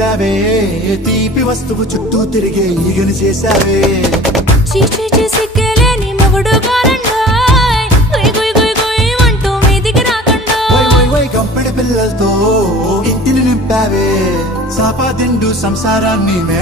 పెట్టావే తీపి వస్తువు చుట్టూ తిరిగే ఈగను చేసావే చీచి చేసి కేలేని మొగుడు గారండాయ్ గుయ్ గుయ్ గుయ్ గుయ్ అంటూ మీదికి రాకండా వై వై వై కంపెడి పిల్లలతో ఇంటిని నింపావే సాపా దిండు సంసారాన్ని